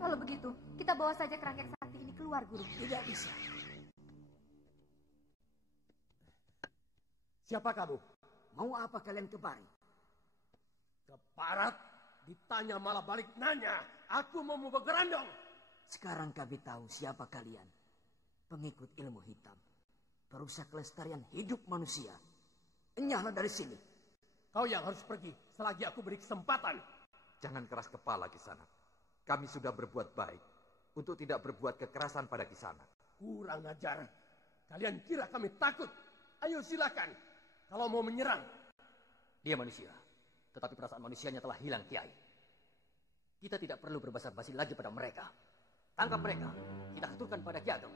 Kalau begitu, kita bawa saja kerangkeng sakti ini keluar, Guru. Tidak bisa. Siapa kamu? Mau apa kalian kemari? Ke barat, ditanya malah balik nanya. Aku mau bergerandong. Sekarang kami tahu siapa kalian. Pengikut ilmu hitam. Perusak kelestarian hidup manusia. Enyahlah dari sini. Kau yang harus pergi selagi aku beri kesempatan. Jangan keras kepala, Kisanak. Kami sudah berbuat baik untuk tidak berbuat kekerasan pada Kisanak. Kurang ajar. Kalian kira kami takut? Ayo silakan. Kalau mau menyerang. Dia manusia, tetapi perasaan manusianya telah hilang, Kiai. Kita tidak perlu berbasa-basi lagi pada mereka. Tangkap mereka, kita aturkan pada Ki Ageng.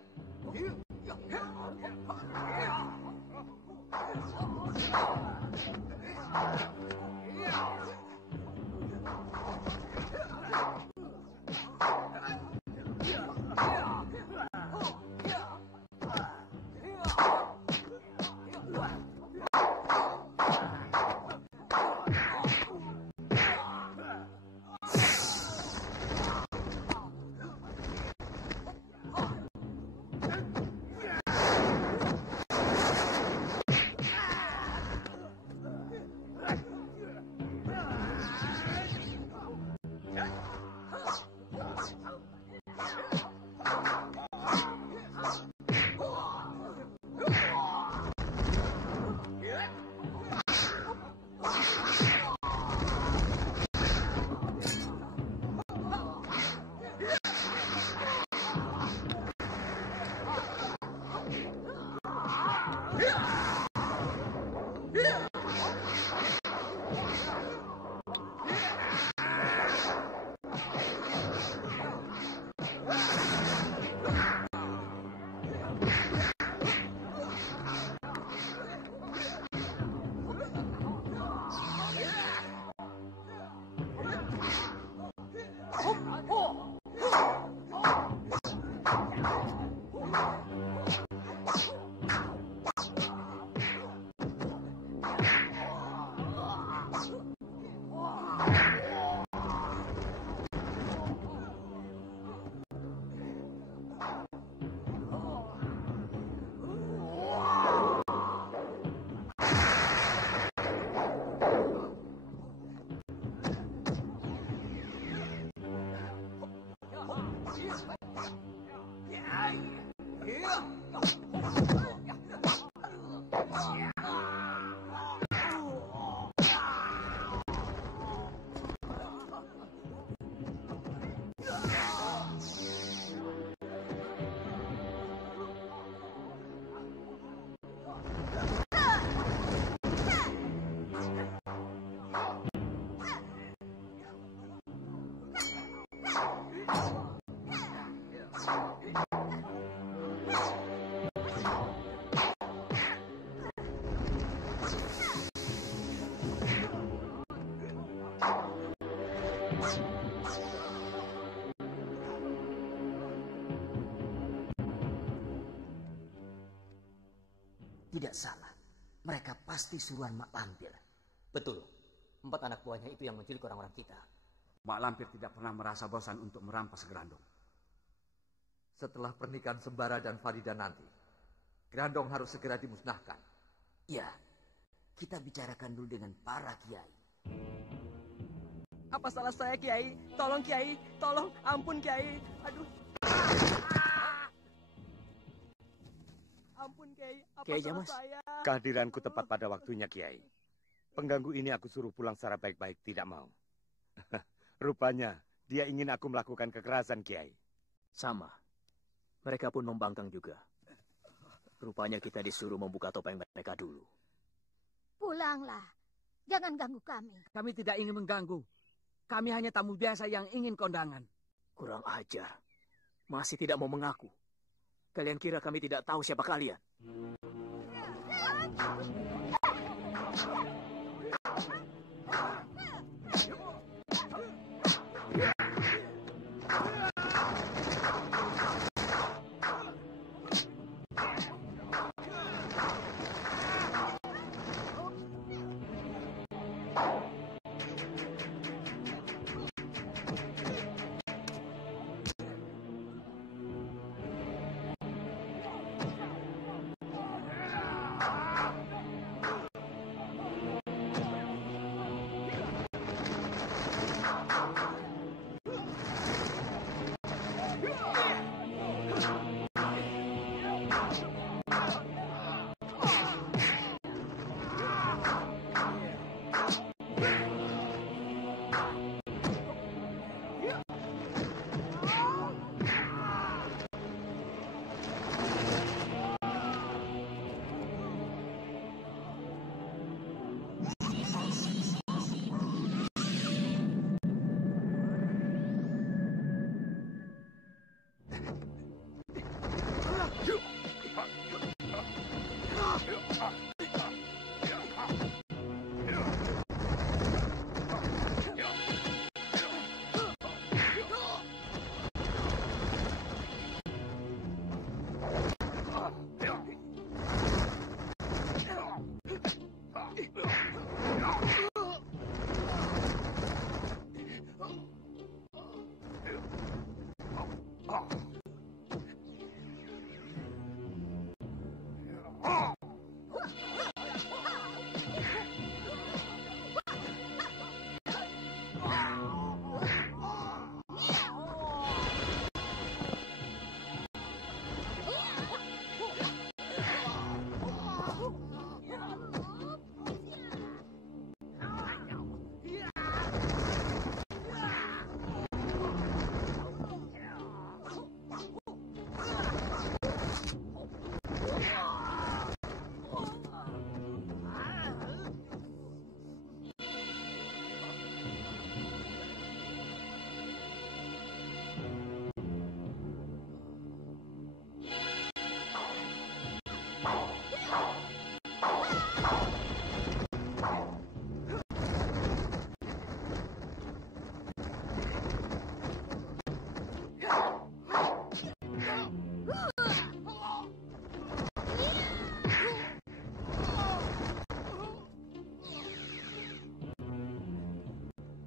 Tidak salah. Mereka pasti suruhan Mak Lampir. Betul. 4 anak buahnya itu yang menculik orang-orang kita. Mak Lampir tidak pernah merasa bosan untuk merampas Gerandong. Setelah pernikahan Sembara dan Farida nanti, Gerandong harus segera dimusnahkan. Ya, kita bicarakan dulu dengan para kiai. Apa salah saya, Kiai? Tolong, Kiai. Tolong, ampun, Kiai. Aduh. Ampun, Kiai. Apa Kiai salah Jamas, saya? kehadiranku tepat pada waktunya, Kiai. Pengganggu ini aku suruh pulang secara baik-baik, tidak mau. Rupanya, dia ingin aku melakukan kekerasan, Kiai. Sama. Mereka pun membangkang juga. Rupanya kita disuruh membuka topeng mereka dulu. Pulanglah. Jangan ganggu kami. Kami tidak ingin mengganggu. Kami hanya tamu biasa yang ingin kondangan. Kurang ajar. Masih tidak mau mengaku. Kalian kira kami tidak tahu siapa kalian?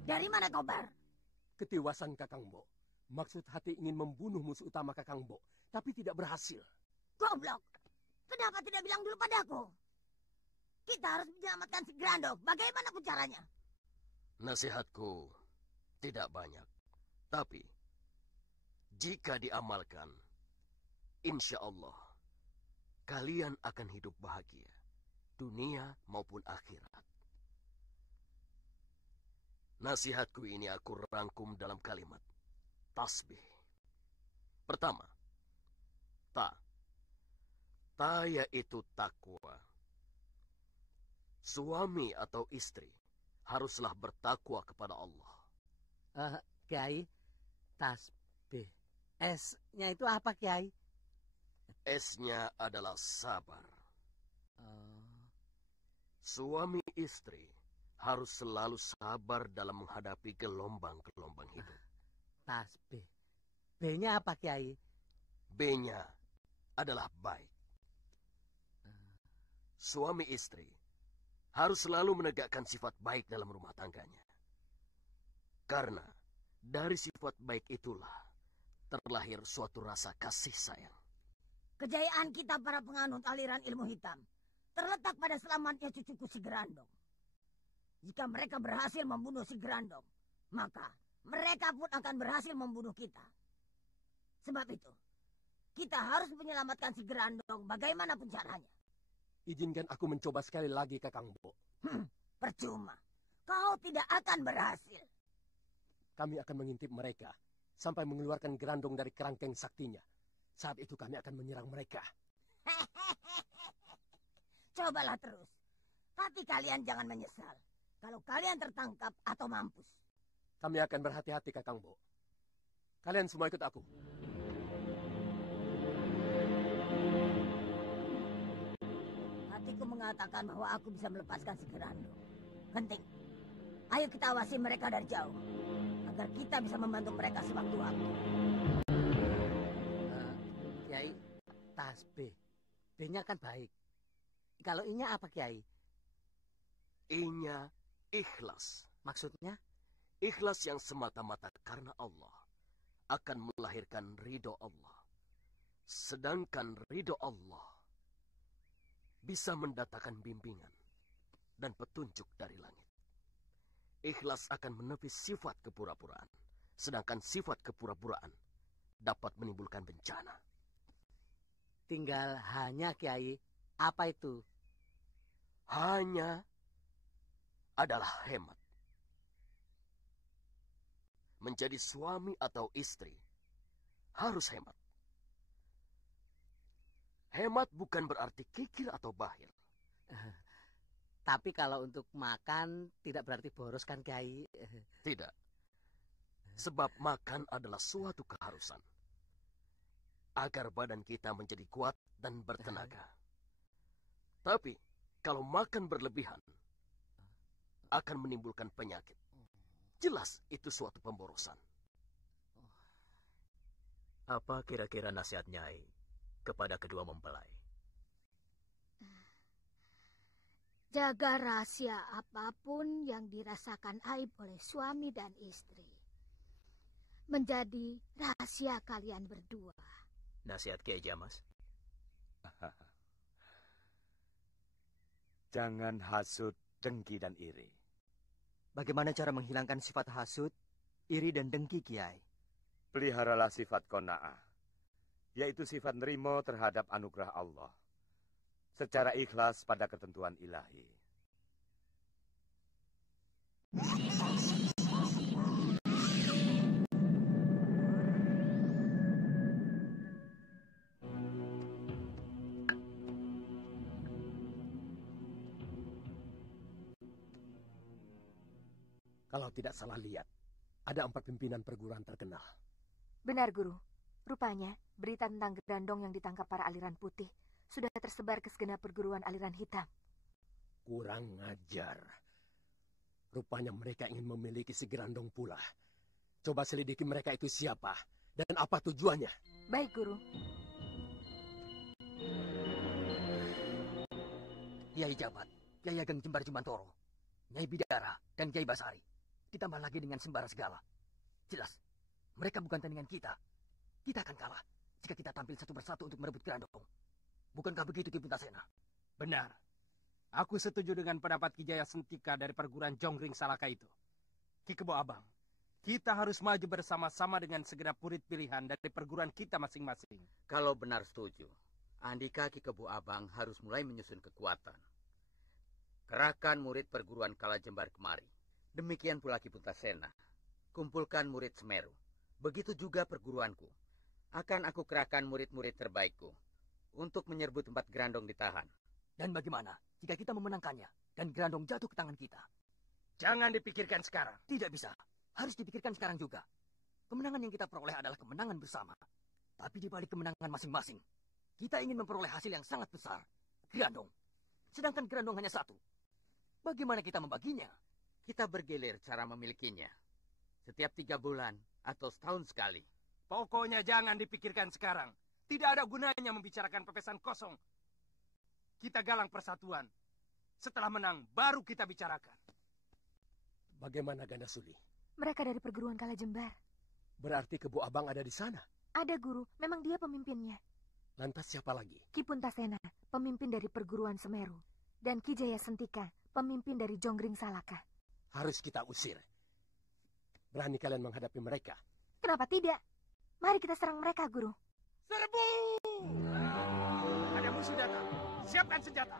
Dari mana kau, Bar? Ketiwasan Kakangbo. Maksud hati ingin membunuh musuh utama Kakangbo, tapi tidak berhasil. Goblok. Kenapa tidak bilang dulu padaku? Kita harus menyelamatkan si Grandok. Bagaimanapun caranya. Nasihatku tidak banyak. Tapi, jika diamalkan, insya Allah, kalian akan hidup bahagia. Dunia maupun akhirat. Nasihatku ini aku rangkum dalam kalimat tasbih. Pertama, ta. Ta yaitu takwa. Suami atau istri haruslah bertakwa kepada Allah. Kiai, tasbih. S-nya itu apa, Kiai? S-nya adalah sabar. Suami istri harus selalu sabar dalam menghadapi gelombang-gelombang hidup. Tasbih. B-nya apa, Kiai? B-nya adalah baik. Suami istri harus selalu menegakkan sifat baik dalam rumah tangganya. Karena dari sifat baik itulah terlahir suatu rasa kasih sayang. Kejayaan kita para penganut aliran ilmu hitam terletak pada selamatnya cucuku si Gerandong. Jika mereka berhasil membunuh si Gerandong, maka mereka pun akan berhasil membunuh kita. Sebab itu, kita harus menyelamatkan si Gerandong bagaimanapun caranya. Izinkan aku mencoba sekali lagi, Kakangbo. Percuma. Kau tidak akan berhasil. Kami akan mengintip mereka sampai mengeluarkan Gerandong dari kerangkeng saktinya. Saat itu kami akan menyerang mereka. Cobalah terus. Tapi kalian jangan menyesal kalau kalian tertangkap atau mampus. Kami akan berhati-hati, Kakang Bo. Kalian semua ikut aku. Hatiku mengatakan bahwa aku bisa melepaskan si Gerando. Genting, ayo kita awasi mereka dari jauh, agar kita bisa membantu mereka sewaktu-waktu. Kiai, tas B. B-nya kan baik. Kalau I-nya apa, Kiai? I-nya ikhlas. Maksudnya? Ikhlas yang semata-mata karena Allah akan melahirkan ridho Allah. Sedangkan ridho Allah bisa mendatangkan bimbingan dan petunjuk dari langit. Ikhlas akan menepis sifat kepura-puraan. Sedangkan sifat kepura-puraan dapat menimbulkan bencana. Tinggal hanya, Kiai. Apa itu? Hanya adalah hemat. Menjadi suami atau istri harus hemat. Hemat bukan berarti kikir atau bahil. Tapi kalau untuk makan tidak berarti boros kan, Kiai? Tidak. Sebab makan adalah suatu keharusan. Agar badan kita menjadi kuat dan bertenaga. Tapi kalau makan berlebihan akan menimbulkan penyakit. Jelas itu suatu pemborosan. Apa kira-kira nasihat Nyai kepada kedua mempelai? Jaga rahasia apapun yang dirasakan aib oleh suami dan istri. Menjadi rahasia kalian berdua. Nasihat Kiai Jamas? Jangan hasut, dengki, dan iri. Bagaimana cara menghilangkan sifat hasut, iri, dan dengki, Kiai? Peliharalah sifat qanaah, yaitu sifat nerimo terhadap anugerah Allah, secara ikhlas pada ketentuan ilahi. Kalau tidak salah lihat, ada 4 pimpinan perguruan terkenal. Benar, Guru. Rupanya, berita tentang Gerandong yang ditangkap para aliran putih sudah tersebar ke segenap perguruan aliran hitam. Kurang ngajar. Rupanya mereka ingin memiliki si Gerandong pula. Coba selidiki mereka itu siapa dan apa tujuannya. Baik, Guru. Kiai Jabat, Kiai Ageng Jembar Jumantoro, Nyai Bidara, dan Kiai Basari. Ditambah lagi dengan sembara segala. Jelas, mereka bukan tandingan kita. Kita akan kalah jika kita tampil satu persatu untuk merebut Gerandong. Bukankah begitu, Ki Puntasena? Benar. Aku setuju dengan pendapat Ki Jaya Sentika dari perguruan Jonggring Salaka itu. Ki Kebo Abang, kita harus maju bersama-sama dengan segenap murid pilihan dari perguruan kita masing-masing. Kalau benar setuju, Andika Ki Kebo Abang harus mulai menyusun kekuatan. Kerahkan murid perguruan Kalajembar kemari. Demikian pula Ki Puntasena. Kumpulkan murid Semeru. Begitu juga perguruanku. Akan aku kerahkan murid-murid terbaikku untuk menyerbu tempat Gerandong ditahan. Dan bagaimana jika kita memenangkannya dan Gerandong jatuh ke tangan kita? Jangan dipikirkan sekarang. Tidak bisa. Harus dipikirkan sekarang juga. Kemenangan yang kita peroleh adalah kemenangan bersama. Tapi di balik kemenangan masing-masing, kita ingin memperoleh hasil yang sangat besar. Gerandong. Sedangkan Gerandong hanya satu. Bagaimana kita membaginya? Kita bergilir cara memilikinya. Setiap 3 bulan atau setahun sekali. Pokoknya jangan dipikirkan sekarang. Tidak ada gunanya membicarakan pepesan kosong. Kita galang persatuan. Setelah menang, baru kita bicarakan. Bagaimana Ganda Suli? Mereka dari perguruan Kalajembar. Berarti Kebo Abang ada di sana? Ada, Guru. Memang dia pemimpinnya. Lantas siapa lagi? Ki Puntasena, pemimpin dari perguruan Semeru. Dan Ki Jaya Sentika, pemimpin dari Jonggring Salaka. Harus kita usir. Berani kalian menghadapi mereka? Kenapa tidak? Mari kita serang mereka, Guru. Serbu! Ada musuh datang. Siapkan senjata.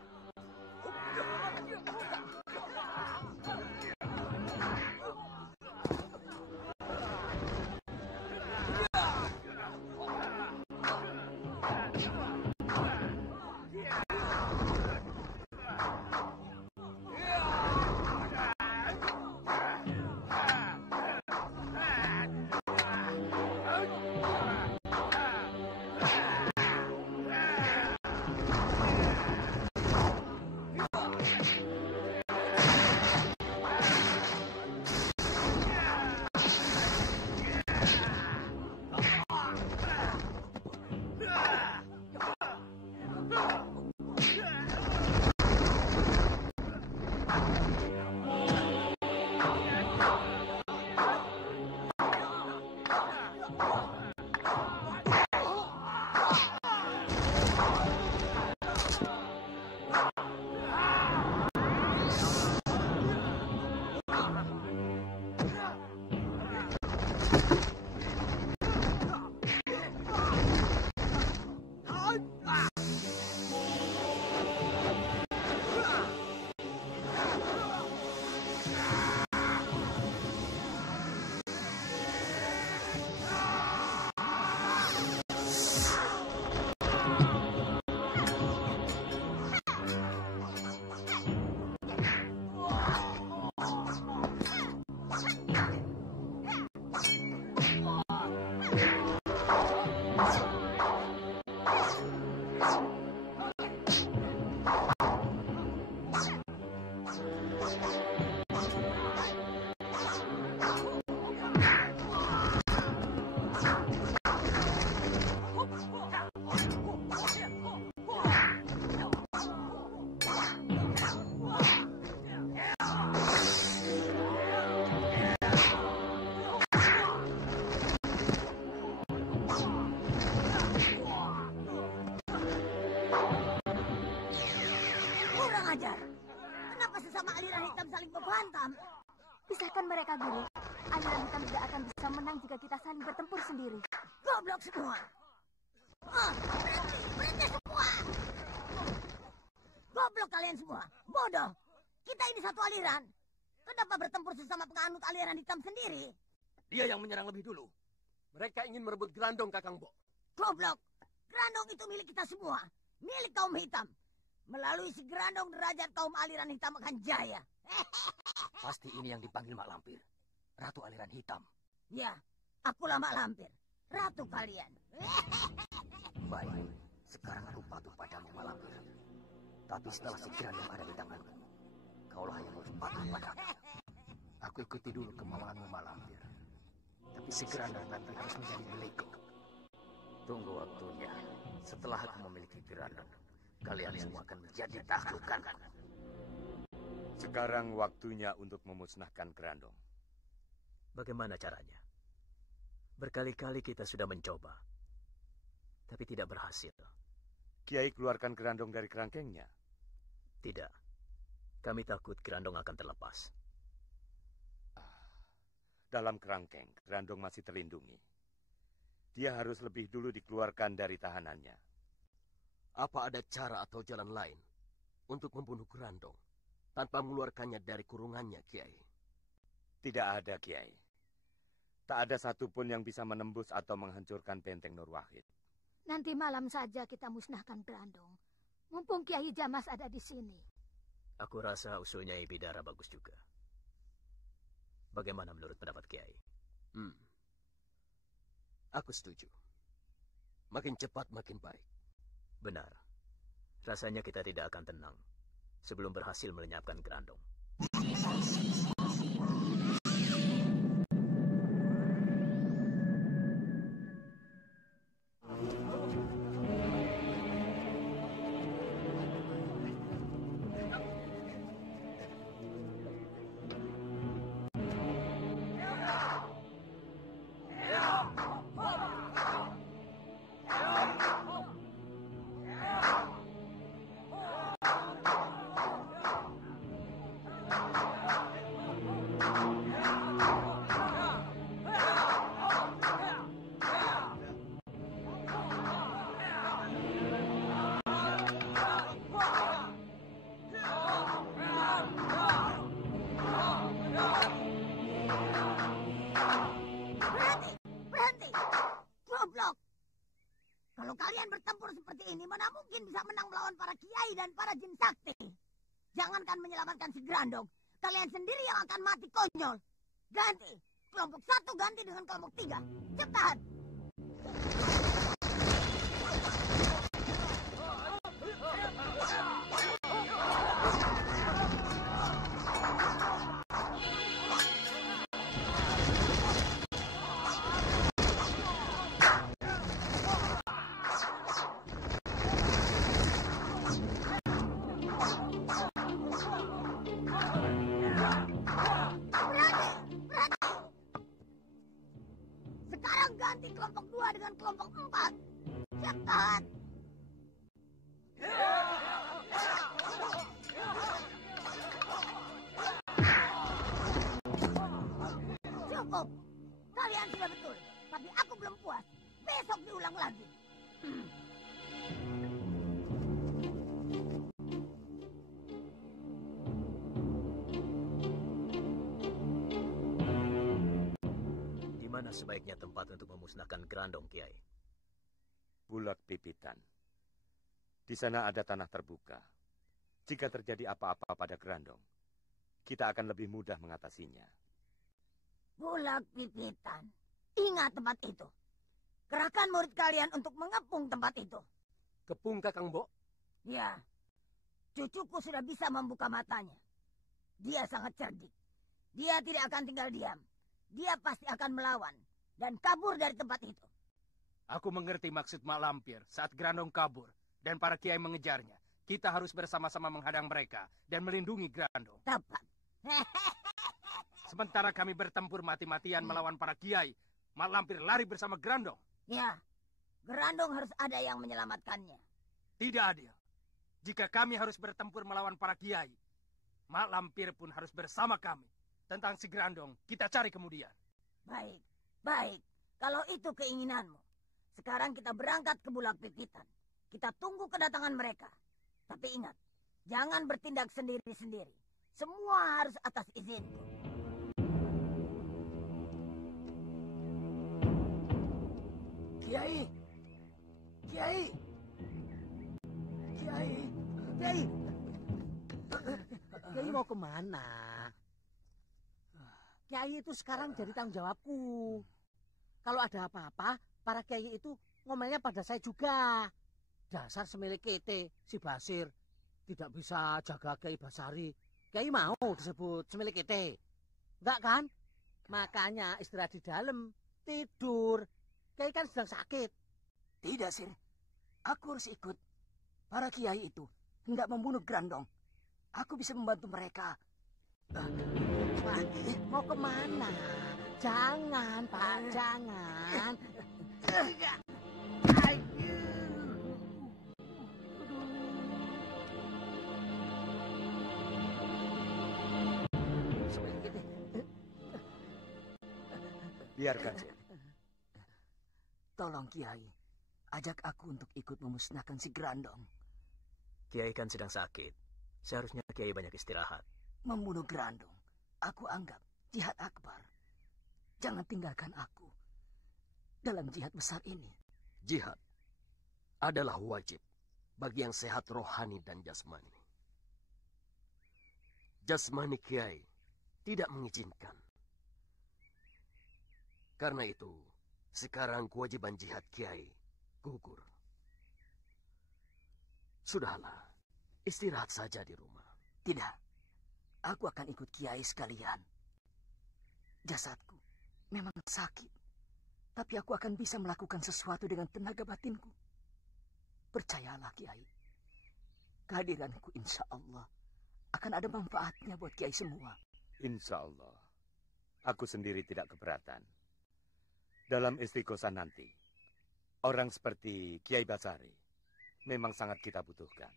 Pisahkan mereka, Guru. Aliran hitam tidak akan bisa menang jika kita saling bertempur sendiri. Goblok semua. Berhenti semua. Goblok kalian semua. Bodoh. Kita ini satu aliran. Kenapa bertempur sesama penganut aliran hitam sendiri? Dia yang menyerang lebih dulu. Mereka ingin merebut Grandong, Kakang Bo. Goblok. Grandong itu milik kita semua. Milik kaum hitam. Melalui si Grandong derajat kaum aliran hitam akan jaya. Pasti ini yang dipanggil Mak Lampir. Ratu aliran hitam. Ya, akulah Mak Lampir. Ratu kalian. Baik, sekarang aku patuh padamu Mak Lampir. Tapi setelah si Grandong ada di tanganku, kaulah yang harus patuh padaku. Aku ikuti dulu kemauanmu Mak Lampir. Tapi si Grandong nanti harus menjadi milikku. Tunggu waktunya. Setelah aku memiliki Grandong, kalian semua akan menjadi taklukkan. Sekarang waktunya untuk memusnahkan Grandong. Bagaimana caranya? Berkali-kali kita sudah mencoba, tapi tidak berhasil. Kiai keluarkan Grandong dari kerangkengnya. Tidak. Kami takut Grandong akan terlepas. Dalam kerangkeng, Grandong masih terlindungi. Dia harus lebih dulu dikeluarkan dari tahanannya. Apa ada cara atau jalan lain untuk membunuh Grandong tanpa mengeluarkannya dari kurungannya, Kiai? Tidak ada, Kiai. Tak ada satupun yang bisa menembus atau menghancurkan benteng Nur Wahid. Nanti malam saja kita musnahkan Grandong. Mumpung Kiai Jamas ada di sini. Aku rasa usulnya Bidara bagus juga. Bagaimana menurut pendapat Kiai? Aku setuju. Makin cepat makin baik. Benar. Rasanya kita tidak akan tenang sebelum berhasil melenyapkan Grandong. Bisa menang melawan para kiai dan para jin sakti. Jangankan menyelamatkan si Grandong, kalian sendiri yang akan mati konyol. Ganti, kelompok 1 ganti dengan kelompok 3. Cepat. Ganti kelompok 2 dengan kelompok 4. Cepat. Cukup. Kalian sudah betul, tapi aku belum puas. Besok diulang lagi. Di mana sebaiknya tempat untuk memusnahkan Grandong, Kiai? Bulak Pipitan. Di sana ada tanah terbuka. Jika terjadi apa-apa pada Grandong, kita akan lebih mudah mengatasinya. Bulak Pipitan. Ingat tempat itu. Kerahkan murid kalian untuk mengepung tempat itu. Kepung, Kakang Bo? Ya. Cucuku sudah bisa membuka matanya. Dia sangat cerdik. Dia tidak akan tinggal diam. Dia pasti akan melawan dan kabur dari tempat itu. Aku mengerti maksud Mak Lampir saat Grandong kabur dan para kiai mengejarnya. Kita harus bersama-sama menghadang mereka dan melindungi Grandong. Tepat. Sementara kami bertempur mati-matian melawan para kiai, Mak Lampir lari bersama Grandong. Ya, Grandong harus ada yang menyelamatkannya. Tidak adil. Jika kami harus bertempur melawan para kiai, Mak Lampir pun harus bersama kami. Tentang si Grandong, kita cari kemudian. Baik, baik. Kalau itu keinginanmu. Sekarang kita berangkat ke Bulak Pipitan. Kita tunggu kedatangan mereka. Tapi ingat, jangan bertindak sendiri-sendiri. Semua harus atas izinku. Kiai! Kiai! Kiai! Kiai! Kiai mau kemana? Kiai itu sekarang jadi tanggung jawabku. Kalau ada apa-apa, para kiai itu ngomelnya pada saya juga. Dasar semilik kete, si Basir. Tidak bisa jaga Kiai Basari. Kiai mau disebut semilik kete. Enggak kan? Makanya istirahat di dalam, tidur. Kiai kan sedang sakit. Tidak, Sir. Aku harus ikut. Para kiai itu hendak membunuh Grandong. Aku bisa membantu mereka. Mau kemana? Jangan, Pak, jangan. Biarkan, Sir. Tolong, Kiai. Ajak aku untuk ikut memusnahkan si Grandong. Kiai kan sedang sakit. Seharusnya Kiai banyak istirahat. Membunuh Grandong, aku anggap jihad akbar. Jangan tinggalkan aku dalam jihad besar ini. Jihad adalah wajib bagi yang sehat rohani dan jasmani. Jasmani Kiai tidak mengizinkan. Karena itu, sekarang kewajiban jihad Kiai gugur. Sudahlah, istirahat saja di rumah. Tidak, aku akan ikut Kiai sekalian. Jasadku memang sakit, tapi aku akan bisa melakukan sesuatu dengan tenaga batinku. Percayalah, Kiai. Kehadiranku insya Allah akan ada manfaatnya buat Kiai semua. Insya Allah. Aku sendiri tidak keberatan. Dalam istiqosah nanti, orang seperti Kiai Basari memang sangat kita butuhkan.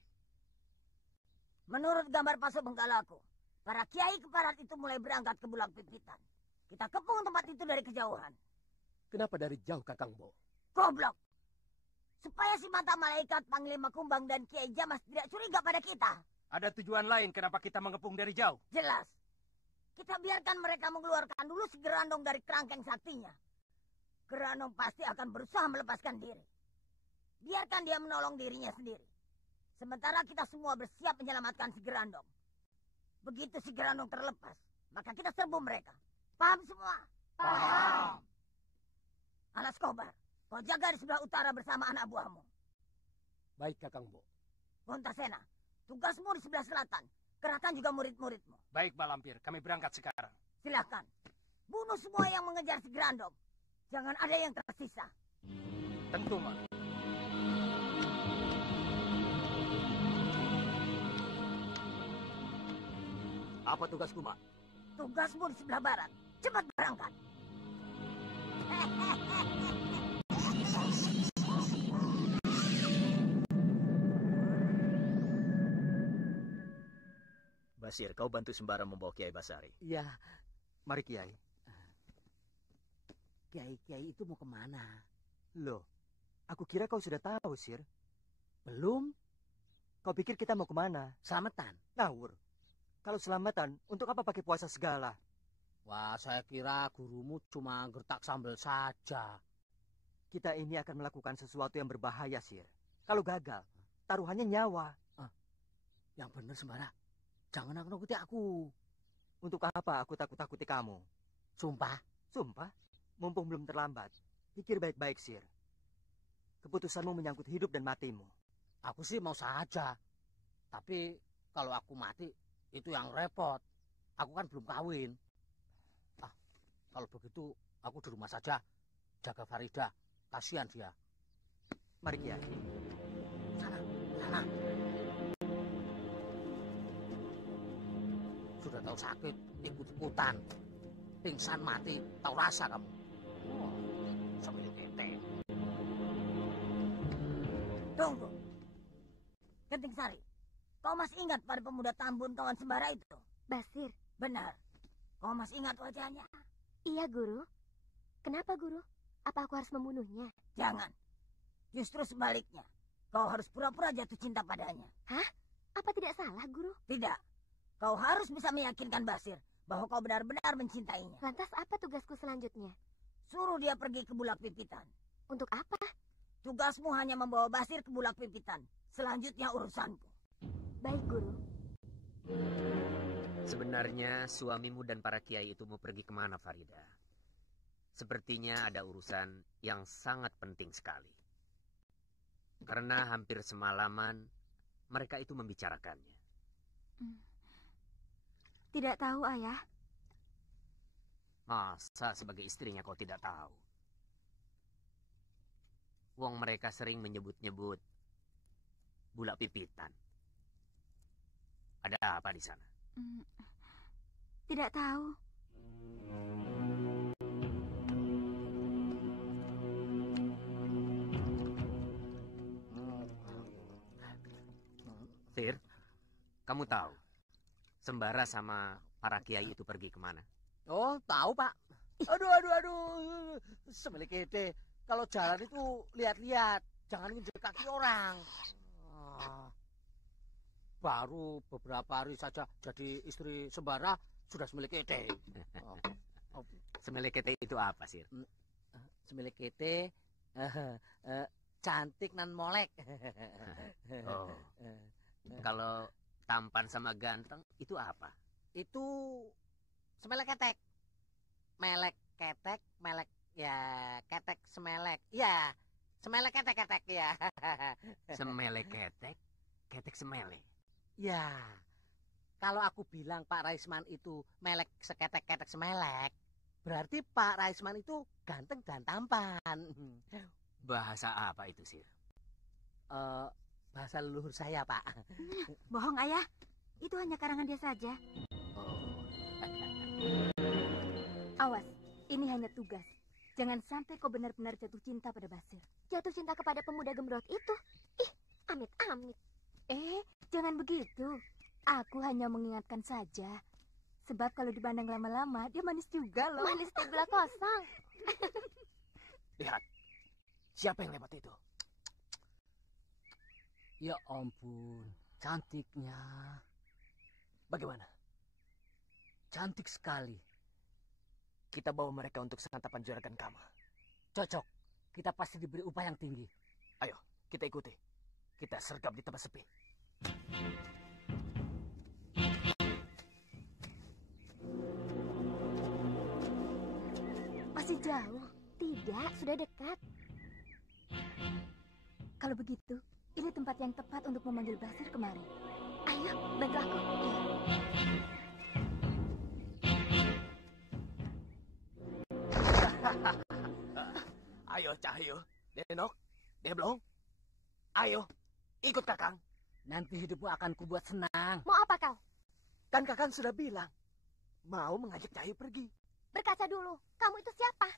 Menurut gambar pasu benggalaku, para kiai keparat itu mulai berangkat ke Bulak Pipitan. Kita kepung tempat itu dari kejauhan. Kenapa dari jauh, Kakang Bo? Goblok! Supaya si mata malaikat Panglima Kumbang dan Kiai Jamas tidak curiga pada kita. Ada tujuan lain kenapa kita mengepung dari jauh? Jelas. Kita biarkan mereka mengeluarkan dulu si Grandong dari kerangkeng saktinya. Grandong pasti akan berusaha melepaskan diri. Biarkan dia menolong dirinya sendiri. Sementara kita semua bersiap menyelamatkan si Grandong. Begitu si Grandong terlepas, maka kita serbu mereka. Paham semua? Paham. Alas Kobar, kau jaga di sebelah utara bersama anak buahmu. Baik, Kakang Bo. Gontasena, tugasmu di sebelah selatan. Kerahkan juga murid-muridmu. Baik, Pak Lampir. Kami berangkat sekarang. Silakan. Bunuh semua yang mengejar si Grandong. Jangan ada yang tersisa. Tentu, Mak. Apa tugasku, Mak? Tugasmu di sebelah barat. Cepat berangkat. Basir, kau bantu Sembara membawa Kiai Basari. Iya. Mari, Kiai. kiai-kiai itu mau kemana? Loh, aku kira kau sudah tahu, Sir. Belum? Kau pikir kita mau kemana? Selamatan. Ngawur. Kalau selamatan, untuk apa pakai puasa segala? Wah, saya kira gurumu cuma gertak sambal saja. Kita ini akan melakukan sesuatu yang berbahaya, Sir. Kalau gagal, taruhannya nyawa. Yang benar, Sembara. Jangan nakuti aku. Untuk apa aku takut-takuti kamu? Sumpah? Sumpah? Mumpung belum terlambat. Pikir baik-baik, Sir. Keputusanmu menyangkut hidup dan matimu. Aku sih mau saja. Tapi kalau aku mati, itu yang repot. Aku kan belum kawin. Kalau begitu, aku di rumah saja. Jaga Farida. Kasihan dia. Mari, Kiai. Sana. Sudah tahu sakit, ikut-ikutan. Pingsan mati, tahu rasa kamu. Sambil kete. Tunggu. Genting Sari, kau masih ingat pada pemuda Tambun kawan Sembara itu? Basir. Benar. Kau masih ingat wajahnya? Iya, Guru. Kenapa, Guru? Apa aku harus membunuhnya? Jangan. Justru sebaliknya. Kau harus pura-pura jatuh cinta padanya. Hah? Apa tidak salah, Guru? Tidak. Kau harus bisa meyakinkan Basir bahwa kau benar-benar mencintainya. Lantas apa tugasku selanjutnya? Suruh dia pergi ke Bulak Pipitan. Untuk apa? Tugasmu hanya membawa Basir ke Bulak Pipitan. Selanjutnya urusanku. Baik, Guru. Sebenarnya suamimu dan para kiai itu mau pergi kemana, Farida? Sepertinya ada urusan yang sangat penting sekali. Karena hampir semalaman mereka itu membicarakannya. Tidak tahu, Ayah. Masa sebagai istrinya kau tidak tahu? Wong mereka sering menyebut-nyebut Bulak Pipitan. Ada apa di sana? Tidak tahu. Sir, kamu tahu Sembara sama para kiai itu pergi kemana? Oh, tahu, Pak. Aduh. Semelikete. Kalau jalan itu lihat-lihat. Jangan nginjek kaki orang. Baru beberapa hari saja jadi istri Sembara sudah semelikete. Semelikete itu apa, Sir? Semelikete cantik nan molek. Oh. Kalau tampan sama ganteng itu apa? Itu semelek ketek. Melek ketek, melek ya ketek semelek. Ya, semelek ketek ya. Semelek ketek, ketek semelek. Ya. Kalau aku bilang Pak Raisman itu melek seketek-ketek semelek, berarti Pak Raisman itu ganteng dan tampan. Bahasa apa itu, Sir? Bahasa leluhur saya, Pak. Bohong, Ayah. Itu hanya karangan dia saja. Awas, ini hanya tugas. Jangan sampai kau benar-benar jatuh cinta pada Basir. Jatuh cinta kepada pemuda gembrot itu? Ih, amit-amit. Jangan begitu. Aku hanya mengingatkan saja. Sebab kalau dipandang lama-lama, dia manis juga loh. Manis teh gula kosong. Lihat, siapa yang lewat itu? Ya ampun, cantiknya. Bagaimana? Cantik sekali. Kita bawa mereka untuk santapan juragan Kama. Cocok. Kita pasti diberi upah yang tinggi. Ayo, kita ikuti. Kita sergap di tempat sepi. Masih jauh? Tidak, sudah dekat. Kalau begitu, ini tempat yang tepat untuk memanggil Basir kemari. Ayo, bantu aku. Ayo, Cahyo. Denok, Deblong. Ayo, ikut Kakang. Nanti hidupmu akan kubuat senang. Mau apa kau? Kan Kakang sudah bilang, mau mengajak Cahyo pergi. Berkaca dulu, kamu itu siapa?